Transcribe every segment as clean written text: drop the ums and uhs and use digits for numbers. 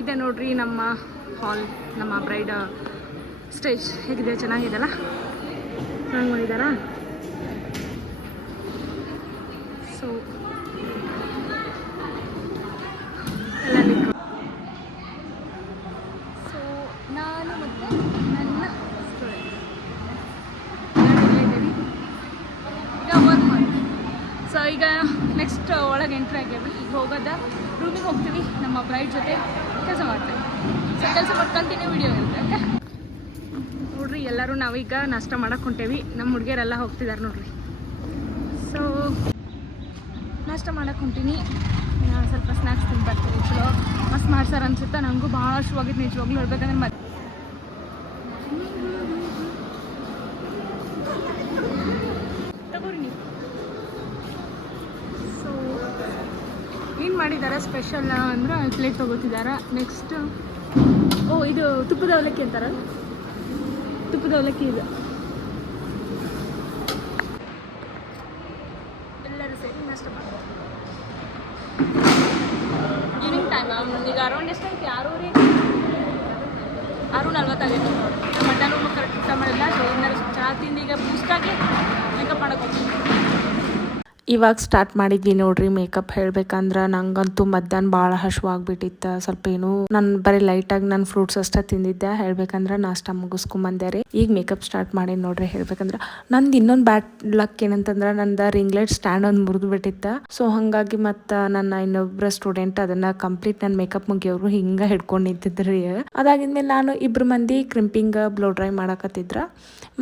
ಇದೆ ನೋಡ್ರಿ ನಮ್ಮ ಹಾಲ್, ನಮ್ಮ ಬ್ರೈಡ್ ಸ್ಟೇಜ್ ಹೇಗಿದೆ, ಚೆನ್ನಾಗಿದೆಲ್ಲ, ಚೆನ್ನಾಗಿ ಮಾಡಿದಾರಾ. ಸೊ ಎಲ್ಲ ನಿಂತು, ಸೊ ನಾನು ಮತ್ತು ನನ್ನ ಸ್ಟೂಡೆಂಟ್ ಇದ್ದೀವಿ ಈಗ ವರ್ಕ್ ಮಾಡಿ. ಸೊ ಈಗ ನೆಕ್ಸ್ಟ್ ಒಳಗೆ ಎಂಟ್ರಿ ಆಗ್ಯಾವಿ. ಈಗ ಹೋಗೋದ ರೂಮಿಗೆ ಹೋಗ್ತೀವಿ, ನಮ್ಮ ಬ್ರೈಡ್ ಜೊತೆ ಕೆಲಸ ಮಾಡ್ತೇವೆ. ಸೊ ಕೆಲಸ ಮಾಡ್ಕೊಂತೀನಿ, ವಿಡಿಯೋ ಇರುತ್ತೆ. ಓಕೆ ನೋಡ್ರಿ, ಎಲ್ಲರೂ ನಾವೀಗ ನಾಷ್ಟ ಮಾಡಕ್ಕೆ ಹೊಂಟೇವಿ. ನಮ್ಮ ಹುಡುಗಿಯರೆಲ್ಲ ಹೋಗ್ತಿದ್ದಾರೆ ನೋಡ್ರಿ. ಸೊ ನಾಷ್ಟ ಮಾಡಕ್ಕೆ ಹೊಂಟೀನಿ, ಸ್ವಲ್ಪ ಸ್ನ್ಯಾಕ್ಸ್ ತಿಂದು ಬರ್ತೀವಿ. ಚಲೋ ಮಸ್ತ್ ಮಾಡ್ಸಾರ ಅನ್ಸುತ್ತೆ, ನನಗೂ ಭಾಳ ಇಷ್ಟವಾಗಿತ್ತು ನಿಜವಾಗ್ಲೂ ಹೇಳ್ಬೇಕಂದ್ರೆ. ಮತ್ತೆ ತಗೋರಿ ನೀವು. ಸೊ ಏನು ಮಾಡಿದ್ದಾರೆ ಸ್ಪೆಷಲ್ ಅಂದ್ರೆ ಪ್ಲೇಟ್ ತೊಗೋತಿದ್ದಾರೆ. ನೆಕ್ಸ್ಟ್ ಇದು ತುಪ್ಪದ ಅವಲಕ್ಕಿ ಅಂತಾರಲ್ಲ, ತುಪ್ಪದ ಅವಲಕ್ಕಿ ಇದು. ಎಲ್ಲರೂ ಸೇರಿ ನಾಷ್ಟ ಮಾಡ್ತಾರೆ. ಈವ್ನಿಂಗ್ ಟೈಮ್ ಈಗ ಅರೌಂಡ್ ಎಷ್ಟಾಯ್ತು? 6:40 ಮಧ್ಯಾಹ್ನ ಕರೆಕ್ಟ್ ಊಟ ಮಾಡಿಲ್ಲ. ಸೊ ಚಹಾ ತಿಂದು ಈಗ ಬೂಸ್ಟಾಗಿ ಮೇಕಪ್ ಮಾಡೋಕೆ ಹೋಗ್ತೀನಿ. ಇವಾಗ ಸ್ಟಾರ್ಟ್ ಮಾಡಿದ್ವಿ ನೋಡ್ರಿ ಮೇಕಪ್. ಹೇಳ್ಬೇಕಂದ್ರೆ ನಂಗಂತೂ ಮಧ್ಯಾಹ್ನ ಭಾಳ ಹಶ್ವಾಗ್ಬಿಟ್ಟಿತ್ತು. ಸ್ವಲ್ಪ ಏನು ನಾನು ಬರೀ ಲೈಟಾಗಿ ನಾನು ಫ್ರೂಟ್ಸ್ ಅಷ್ಟೇ ತಿಂದಿದ್ದೆ. ಹೇಳ್ಬೇಕಂದ್ರೆ ನಾಷ್ಟ ಮುಗಿಸ್ಕೊಂಬಂದೆ ರೀ. ಈಗ ಮೇಕಪ್ ಸ್ಟಾರ್ಟ್ ಮಾಡಿ ನೋಡ್ರಿ. ಹೇಳ್ಬೇಕಂದ್ರೆ ನಂದು ಇನ್ನೊಂದು ಬ್ಯಾಡ್ ಲಕ್ ಏನಂತಂದ್ರೆ ನಂದು ರಿಂಗ್ ಲೈಟ್ ಸ್ಟ್ಯಾಂಡ್ ಒಂದು ಮುರಿದು ಬಿಟ್ಟಿತ್ತು. ಸೊ ಹಾಗಾಗಿ ಮತ್ತು ನನ್ನ ಇನ್ನೊಬ್ಬರ ಸ್ಟೂಡೆಂಟ್ ಅದನ್ನ ಕಂಪ್ಲೀಟ್ ನನ್ನ ಮೇಕಪ್ ಮುಗಿಯವರು ಹಿಂಗೆ ಹಿಡ್ಕೊಂಡು ನಿಂತಿದ್ರಿ. ಅದಾಗಿದ್ಮೇಲೆ ನಾನು ಇಬ್ರು ಮಂದಿ ಕ್ರಿಂಪಿಂಗ್ ಬ್ಲೋ ಡ್ರೈ ಮಾಡಕತ್ತಿದ್ರ,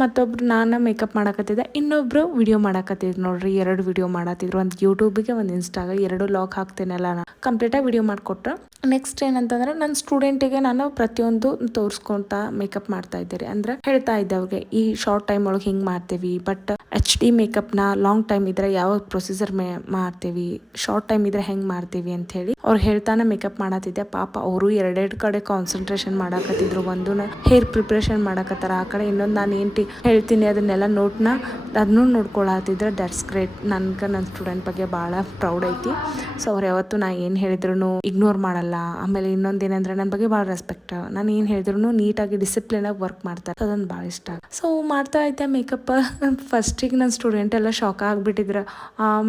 ಮತ್ತೊಬ್ರು ನಾನು ಮೇಕಪ್ ಮಾಡಕತ್ತಿದ್ದೆ, ಇನ್ನೊಬ್ರು ವಿಡಿಯೋ ಮಾಡಕತ್ತಿದ್ರು ನೋಡ್ರಿ. 2 ವಿಡಿಯೋ ಮಾಡತ್ತಿದ್ರು, ಒಂದು ಯೂಟ್ಯೂಬಿಗೆ ಒಂದು ಇನ್ಸ್ಟಾಗ 2 ಲಾಗ್ ಹಾಕ್ತೇನಲ್ಲ ನಾನು ಕಂಪ್ಲೀಟಾಗಿ ವಿಡಿಯೋ ಮಾಡಿಕೊಟ್ರೆ. ನೆಕ್ಸ್ಟ್ ಏನಂತಂದ್ರೆ ನನ್ನ ಸ್ಟೂಡೆಂಟಿಗೆ ನಾನು ಪ್ರತಿಯೊಂದು ತೋರಿಸ್ಕೊಂತ ಮೇಕಪ್ ಮಾಡ್ತಾ ಇದ್ದೆ. ಅಂದ್ರೆ ಹೇಳ್ತಾ ಇದ್ದೆ ಅವ್ರಿಗೆ ಈ ಶಾರ್ಟ್ ಟೈಮ್ ಒಳಗೆ ಹಿಂಗೆ ಮಾಡ್ತೇವಿ, ಬಟ್ HD ಮೇಕಪ್ನ ಲಾಂಗ್ ಟೈಮ್ ಇದ್ರೆ ಯಾವ ಪ್ರೊಸೀಜರ್ ಮಾಡ್ತೇವಿ, ಶಾರ್ಟ್ ಟೈಮ್ ಇದ್ರೆ ಹೆಂಗೆ ಮಾಡ್ತೀವಿ ಅಂತ ಹೇಳಿ ಅವ್ರು ಹೇಳ್ತಾನೆ ಮೇಕಪ್ ಮಾಡತ್ತಿದ್ದೆ. ಪಾಪ ಅವರು 2 ಕಡೆ ಕಾನ್ಸಂಟ್ರೇಷನ್ ಮಾಡಕತ್ತಿದ್ರು. ಒಂದು ಹೇರ್ ಪ್ರಿಪ್ರೇಷನ್ ಮಾಡಕತ್ತಾರ, ಆ ಕಡೆ ಇನ್ನೊಂದು ನಾನು ಏನು ಹೇಳ್ತೀನಿ ಅದನ್ನೆಲ್ಲ ನೋಟ್ನ ಅದನ್ನೂ ನೋಡ್ಕೊಳತ್ತಿದ್ರೆ. That's great. ನನ್ಗೆ ನನ್ನ ಸ್ಟೂಡೆಂಟ್ ಬಗ್ಗೆ ಭಾಳ ಪ್ರೌಡ್ ಐತಿ. ಸೊ ಅವ್ರು ಯಾವತ್ತು ನಾ ಏನು ಹೇಳಿದ್ರು ಇಗ್ನೋರ್ ಮಾಡಲ್ಲ. ಆಮೇಲೆ ಇನ್ನೊಂದು ಏನಂದ್ರೆ ನನ್ನ ಬಗ್ಗೆ ಭಾಳ ರೆಸ್ಪೆಕ್ಟ್. ನಾನು ಏನು ಹೇಳಿದ್ರು ನೀಟಾಗಿ ಡಿಸಿಪ್ಲಿನಾಗಿ ವರ್ಕ್ ಮಾಡ್ತಾರೆ, ಅದೊಂದು ಭಾಳ ಇಷ್ಟ. ಸೊ ಮಾಡ್ತಾ ಇದ್ದೆ ಮೇಕಪ್. ಫಸ್ಟಿಗೆ ನನ್ನ ಸ್ಟೂಡೆಂಟ್ ಎಲ್ಲ ಶಾಕ್ ಆಗಿಬಿಟ್ಟಿದ್ರು.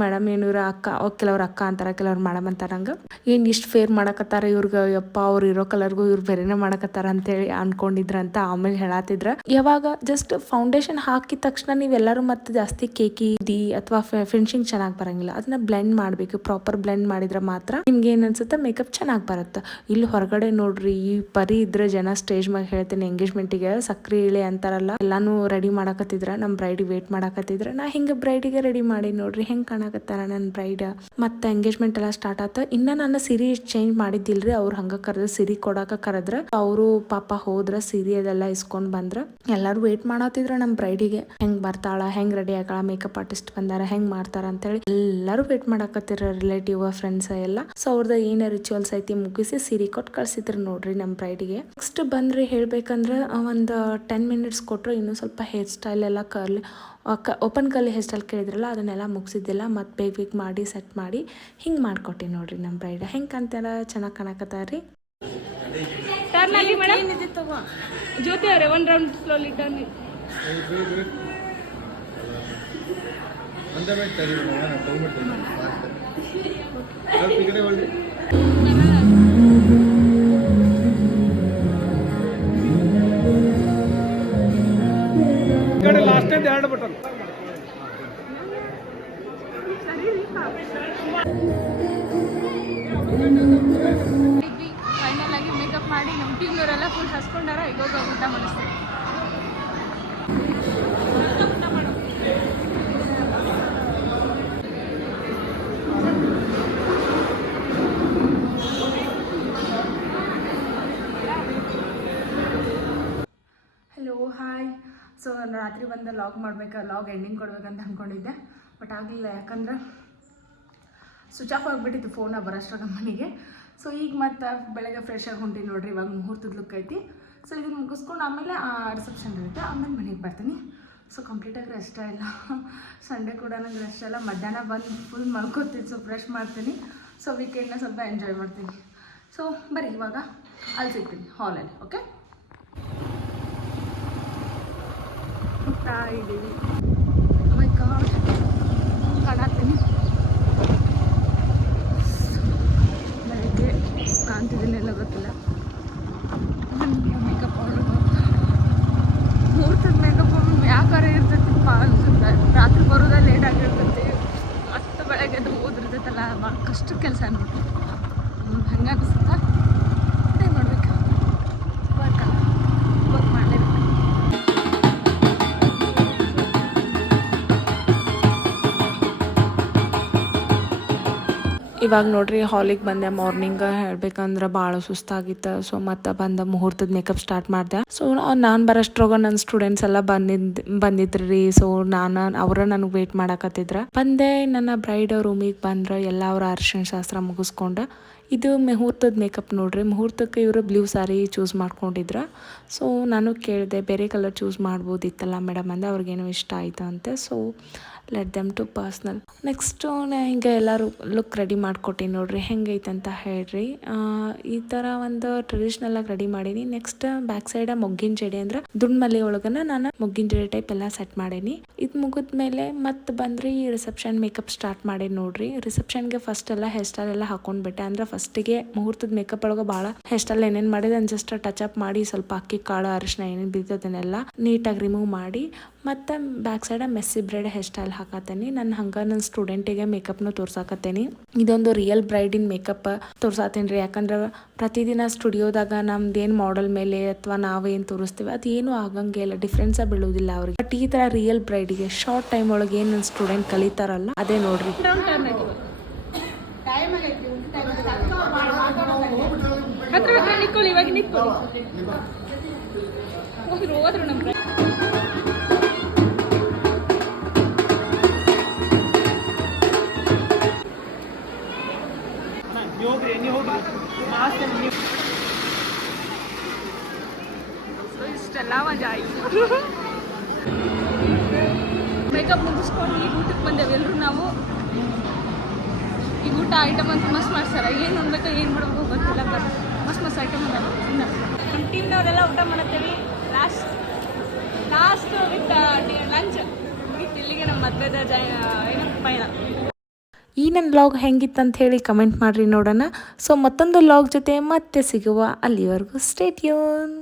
ಮೇಡಮ್ ಏನೂರ ಅಕ್ಕ, ಕೆಲವ್ರು ಅಕ್ಕ ಅಂತಾರೆ, ಕೆಲವ್ರು ಮೇಡಮ್ ಅಂತಾರೆ. ಹಂಗೆ ಏನು ಇಷ್ಟು ಫೇರ್ ಮಾಡಕತ್ತಾರ ಇವ್ರಿಗೆ, ಯಪ್ಪ ಅವ್ರು ಇರೋ ಕಲರ್ಗೂ ಇವ್ರು ಬೇರೆನೇ ಮಾಡಕತ್ತಾರ ಅಂತೇಳಿ ಅನ್ಕೊಂಡಿದ್ರಂತ. ಆಮೇಲೆ ಹೇಳತ್ತಿದ್ರ ಯಾವಾಗ ಜಸ್ಟ್ ಫೌಂಡೇಶನ್ ಹಾಕಿದ ತಕ್ಷಣ ನೀವೆಲ್ಲರೂ ಮತ್ತೆ ಜಾಸ್ತಿ ಕೇಕಿ ಅಥವಾ ಫಿನಿಶಿಂಗ್ ಚೆನ್ನಾಗಿ ಬರಂಗಿಲ್ಲ. ಅದನ್ನ ಬ್ಲೆಂಡ್ ಮಾಡಬೇಕು. ಪ್ರಾಪರ್ ಬ್ಲೆಂಡ್ ಮಾಡಿದ್ರೆ ಮಾತ್ರ ನಿಮ್ಗೆ ಏನ್ ಅನ್ಸುತ್ತೆ ಮೇಕಪ್ ಚೆನ್ನಾಗಿ ಬರುತ್ತೆ. ಇಲ್ಲಿ ಹೊರಗಡೆ ನೋಡ್ರಿ, ಈ ಪರಿ ಇದ್ರೆ ಜನ ಸ್ಟೇಜ್ ಮ್ಯಾಗ ಹೇಳ್ತೀನಿ ಎಂಗೇಜ್ಮೆಂಟಿಗೆ ಸಕ್ರಿ ಇಳೆ ಅಂತಾರಲ್ಲ, ಎಲ್ಲಾನು ರೆಡಿ ಮಾಡಕತ್ತಿದ್ರ. ನಮ್ಮ ಬ್ರೈಡಿಗೆ ವೇಟ್ ಮಾಡಕತ್ತಿದ್ರ. ನಾ ಹಿಂಗೆ ಬ್ರೈಡಿಗೆ ರೆಡಿ ಮಾಡಿ ನೋಡ್ರಿ ಹೆಂಗ್ ಕಾಣಕತ್ತಾರ ನನ್ನ ಬ್ರೈಡ್. ಮತ್ತೆ ಎಂಗೇಜ್ಮೆಂಟ್ ಎಲ್ಲ ಸ್ಟಾರ್ಟ್ ಆತ. ಇನ್ನ ನಾನು ಸೀರೆ ಚೇಂಜ್ ಮಾಡಿದ್ದಿಲ್ರಿ. ಅವ್ರು ಹಂಗ ಕರೆದ್ರೆ ಸೀರೆ ಕೊಡಾಕ ಕರೆದ್ರ ಅವರು ಪಾಪ ಹೋದ್ರ ಸೀರೆ ಅದೆಲ್ಲ ಇಸ್ಕೊಂಡ್ ಬಂದ್ರ. ಎಲ್ಲಾರು ವೇಟ್ ಮಾಡತ್ತಿದ್ರ ನಮ್ಮ ಬ್ರೈಡಿಗೆ ಹೆಂಗ್ ಬರ್ತಾಳ, ಹೆಂಗ್ ರೆಡಿ ಆಗಾಳ, ಮೇಕಪ್ ಆರ್ಟಿಸ್ಟ್ ಬಂದಾರ, ಹೆಂಗ್ ಮಾಡ್ತಾರ ಅಂತೇಳಿ ಎಲ್ಲರೂ ವೇಟ್ ಮಾಡಕತ್ತಿರ, ರಿಲೇಟಿವ್ ಫ್ರೆಂಡ್ಸ್ ಎಲ್ಲ. ಸೊ ಅವ್ರದ ಏನ ರಿಚುವಲ್ಸ್ ಐತಿ ಮುಗಿಸಿ ಸೀರೆ ಕೊಟ್ಟು ಕಳ್ಸಿದ್ರು ನೋಡ್ರಿ ನಮ್ಮ ಬ್ರೈಡಿಗೆ. ನೆಕ್ಸ್ಟ್ ಬಂದ್ರಿ ಹೇಳ್ಬೇಕಂದ್ರೆ ಒಂದು 10 ಮಿನಿಟ್ಸ್ ಕೊಟ್ಟರು. ಇನ್ನೂ ಸ್ವಲ್ಪ ಹೇರ್ ಸ್ಟೈಲ್ ಎಲ್ಲ curly open curly hair style ಕೇಳಿದ್ರಲ್ಲ ಅದನ್ನೆಲ್ಲ ಮುಗಿಸಿದ್ದಿಲ್ಲ. ಮತ್ತೆ ಬೇಗ ಮಾಡಿ ಸೆಟ್ ಮಾಡಿ ಹಿಂಗೆ ಮಾಡ್ಕೊಟ್ಟಿ ನೋಡ್ರಿ ನಮ್ಮ ಬ್ರೈಡ್. ಹೆಂಗೆ ಕಾಣ್ತಾರ, ಚೆನ್ನಾಗಿ ಕಾಣಕತ್ತಾರ್ರಿ. ಟರ್ನ್ ಆಗಿ ಮೇಡಮ್. ಜ್ಯೋತಿ ಅವರೇ 1 round slowly turn. Last time 2 button final ಆಗಿ ಮೇಕಪ್ ಮಾಡಿ ನಮ್ಮ ಟೀಮ್ನವರೆಲ್ಲ ಫುಲ್ ಹಸ್ಕೊಂಡಾರ. ಈಗ ಊಟ ಮಾಡಿಸ್ತಾರೆ. ಸೊ ನಾನು ರಾತ್ರಿ ಬಂದು ಲಾಗ್ ಎಂಡಿಂಗ್ ಕೊಡ್ಬೇಕಂತ ಅಂದ್ಕೊಂಡಿದ್ದೆ, ಬಟ್ ಆಗಲಿಲ್ಲ. ಯಾಕಂದ್ರೆ ಸ್ವಿಚ್ ಆಫ್ ಆಗಿಬಿಟ್ಟಿತ್ತು ಫೋನ ಬರೋಷ್ಟ್ರಾಗ ಮನೆಗೆ. ಸೊ ಈಗ ಮತ್ತೆ ಬೆಳಗ್ಗೆ ಫ್ರೆಶ್ ಆಗಿ ಹೊಂಟೀನಿ ನೋಡ್ರಿ. ಇವಾಗ ಮುಹೂರ್ತದ ಲುಕ್ ಐತಿ. ಸೊ ಇದನ್ನು ಮುಗಿಸ್ಕೊಂಡು ಆಮೇಲೆ ರಿಸೆಪ್ಷನ್ ಇರುತ್ತೆ, ಆಮೇಲೆ ಮನೆಗೆ ಬರ್ತೀನಿ. ಸೊ ಕಂಪ್ಲೀಟಾಗಿ ರೆಸ್ಟ್ ಇಲ್ಲ. ಸಂಡೇ ಕೂಡ ನಂಗೆ ರೆಸ್ಟ್ ಇಲ್ಲ. ಮಧ್ಯಾಹ್ನ ಬಂದು ಫುಲ್ ಮಲ್ಕೋತೀನಿ. ಸೊ ಫ್ರೆಶ್ ಮಾಡ್ತೀನಿ. ಸೊ ವೀಕೆಂಡ್ನ ಸ್ವಲ್ಪ ಎಂಜಾಯ್ ಮಾಡ್ತೀನಿ. ಸೊ ಬರೀ ಇವಾಗ ಅಲ್ಲಿ ಸಿಗ್ತೀನಿ ಹಾಲಲ್ಲಿ. ಓಕೆ, ಇದ್ದೀವಿ. ಮೈ ಗಾಡ್, ಕಾಣಾತೀನಿ. ಬೆಳಗ್ಗೆ ಕಾಣ್ತಿದ್ದೀನೆಲ್ಲ ಗೊತ್ತಿಲ್ಲ. ಮೇಕಪ್ ಆರ್ಡರ್ ಮುಹೂರ್ತದ ಮೇಕಪ್ ಯಾಕಾರ ಇರ್ತೈತಿಪ್ಪ ಅನ್ಸುತ್ತೆ. ರಾತ್ರಿ ಬರೋದೇ ಲೇಟ್ ಆಗಿರ್ತೈತಿ. ಮತ್ತೆ ಬೆಳಗ್ಗೆ ಅದು ಓದಿರ್ತೈತಲ್ಲ, ಭಾಳ ಕಷ್ಟ ಕೆಲಸ ನೋಡ್ರಿ. ಹಂಗೆ ಅನಿಸುತ್ತಾ ಅದೇ ಮಾಡ್ಬೇಕು. ವರ್ಕ್ ಮಾಡಲೇಬೇಕು. ಇವಾಗ ನೋಡ್ರಿ ಹಾಲಿಗೆ ಬಂದೆ. ಮಾರ್ನಿಂಗ್ ಹೇಳ್ಬೇಕಂದ್ರೆ ಭಾಳ ಸುಸ್ತಾಗಿತ್ತು. ಸೊ ಮತ್ತೆ ಬಂದ ಮುಹೂರ್ತದ ಮೇಕಪ್ ಸ್ಟಾರ್ಟ್ ಮಾಡಿದೆ. ಸೊ ನಾನು ಬರೋಷ್ಟ್ರಾಗ ನನ್ನ ಸ್ಟೂಡೆಂಟ್ಸ್ ಎಲ್ಲ ಬಂದಿದ್ರಿ. ಸೊ ಅವ್ರ ನನಗೆ ವೇಟ್ ಮಾಡಕತ್ತಿದ್ರ. ಬಂದೆ, ನನ್ನ ಬ್ರೈಡ್ ರೂಮಿಗೆ ಬಂದ್ರೆ ಎಲ್ಲ ಅವ್ರ ಅರಿಶಿಣ ಶಾಸ್ತ್ರ ಮುಗಿಸ್ಕೊಂಡು. ಇದು ಮುಹೂರ್ತದ ಮೇಕಪ್ ನೋಡ್ರಿ. ಮುಹೂರ್ತಕ್ಕೆ ಇವರು ಬ್ಲೂ ಸ್ಯಾರಿ ಚೂಸ್ ಮಾಡ್ಕೊಂಡಿದ್ರ. ಸೊ ನಾನು ಕೇಳಿದೆ ಬೇರೆ ಕಲರ್ ಚೂಸ್ ಮಾಡ್ಬೋದಿತ್ತಲ್ಲ ಮೇಡಮ್ ಅಂದೆ. ಅವ್ರಿಗೇನೋ ಇಷ್ಟ ಆಯಿತು ಅಂತೆ. So let them to personal. Next ಹಿಂಗೆ ಎಲ್ಲರೂ ಲುಕ್ ರೆಡಿ ಮಾಡಿಕೊಟ್ಟಿನಿ ನೋಡ್ರಿ. ಹೆಂಗೈತೆ ಅಂತ ಹೇಳ್ರಿ. ಈ ಥರ ಒಂದು ಟ್ರೆಡಿಷ್ನಲಾಗಿ ರೆಡಿ ಮಾಡೀನಿ. ನೆಕ್ಸ್ಟ್ ಬ್ಯಾಕ್ ಸೈಡ ಮೊಗ್ಗಿನ ಜಡೆ ಅಂದ್ರೆ ದುಂಡ್ಮಲ್ಲಿ ಒಳಗನ ನಾನು ಮೊಗ್ಗಿನ ಜಡೆ ಟೈಪ್ ಎಲ್ಲ ಸೆಟ್ ಮಾಡೀನಿ. ಇದು ಮುಗಿದ್ಮೇಲೆ ಮತ್ತೆ ಬಂದ್ರಿ ರಿಸೆಪ್ಷನ್ ಮೇಕಪ್ ಸ್ಟಾರ್ಟ್ ಮಾಡೀನಿ ನೋಡ್ರಿ. ರಿಸೆಪ್ಷನ್ಗೆ ಫಸ್ಟ್ ಎಲ್ಲ ಹೇರ್ ಸ್ಟೈಲ್ ಎಲ್ಲ ಹಾಕೊಂಡ್ಬಿಟ್ಟೆ. ಅಂದ್ರೆ ಫಸ್ಟಿಗೆ ಮುಹೂರ್ತದ ಮೇಕಪ್ ಒಳಗೆ ಭಾಳ ಹೇರ್ ಸ್ಟೈಲ್ ಏನೇನು ಮಾಡಿದೆ ನಾನು ಜಸ್ಟ್ ಟಚ್ ಅಪ್ ಮಾಡಿ ಸ್ವಲ್ಪ ಅಕ್ಕಿ ಕಾಳು ಅರಿಶಿನ ಏನೇನು ಬಿದ್ದದನ್ನೆಲ್ಲ ನೀಟಾಗಿ ರಿಮೂವ್ ಮಾಡಿ ಮತ್ತು ಬ್ಯಾಕ್ ಸೈಡ ಮೆಸ್ಸಿ ಬ್ರೈಡ್ ಹೇರ್ ಸ್ಟೈಲ್ ಹಾಕತ್ತೇನಿ. ನಾನು ಹಂಗೆ ನನ್ನ ಸ್ಟೂಡೆಂಟಿಗೆ ಮೇಕಪ್ನು ತೋರ್ಸಾಕತ್ತೇನಿ. ಇದೊಂದು ರಿಯಲ್ ಬ್ರೈಡಿನ ಮೇಕಪ್ ತೋರ್ಸಾತೀನಿ ರೀ. ಯಾಕಂದ್ರೆ ಪ್ರತಿದಿನ ಸ್ಟುಡಿಯೋದಾಗ ನಮ್ದೇನು ಮಾಡೆಲ್ ಮೇಲೆ ಅಥವಾ ನಾವೇನು ತೋರಿಸ್ತೀವಿ ಅದು ಏನು ಆಗಂಗೆ ಇಲ್ಲ, ಡಿಫ್ರೆನ್ಸ ಬೀಳೋದಿಲ್ಲ ಅವ್ರಿಗೆ. ಬಟ್ ಈ ಥರ ರಿಯಲ್ ಬ್ರೈಡಿಗೆ ಶಾರ್ಟ್ ಟೈಮ್ ಒಳಗೆ ಏನು ನನ್ನ ಸ್ಟೂಡೆಂಟ್ ಕಲಿತಾರಲ್ಲ ಅದೇ ನೋಡ್ರಿ. ಇವಾಗ ಹೋದ್ರು ನಮ್ಮ ಇಷ್ಟೆಲ್ಲ ಮಜಾ ಆಯಿತು. ಮೇಕಪ್ ಮುಗಿಸ್ಕೊಂಡು ಈಗ ಊಟಕ್ಕೆ ಬಂದೇವೆ ಎಲ್ಲರೂ ನಾವು. ಈಗ ಊಟ ಐಟಮ್ ಅಂತ ಮಸ್ತ್ ಮಾಡ್ತಾರೆ. ಏನು ಉಣ್ಬೇಕು ಏನು ಮಾಡ್ಬೇಕು ಗೊತ್ತಿಲ್ಲ. ಬಟ್ ಮಸ್ತ್ ಐಟಮ್ ಅದ. ನಮ್ಮ ಟೀಮ್ನವರೆಲ್ಲ ಊಟ ಮಾಡತ್ತೇವೆ. ಲಾಸ್ಟ್ ವಿತ್ ಲಂಚ್ ಇಲ್ಲಿಗೆ ನಮ್ಮ ಮದುವೆದ ಏನು ಪಯಣ. ಈ ನನ್ನ ವ್ಲಾಗ್ ಹೆಂಗಿತ್ತಂತ ಹೇಳಿ ಕಮೆಂಟ್ ಮಾಡಿರಿ ನೋಡೋಣ. ಸೊ ಮತ್ತೊಂದು ವ್ಲಾಗ್ ಜೊತೆ ಮತ್ತೆ ಸಿಗುವ. ಅಲ್ಲಿವರೆಗೂ ಸ್ಟೇ ಟ್ಯೂನ್.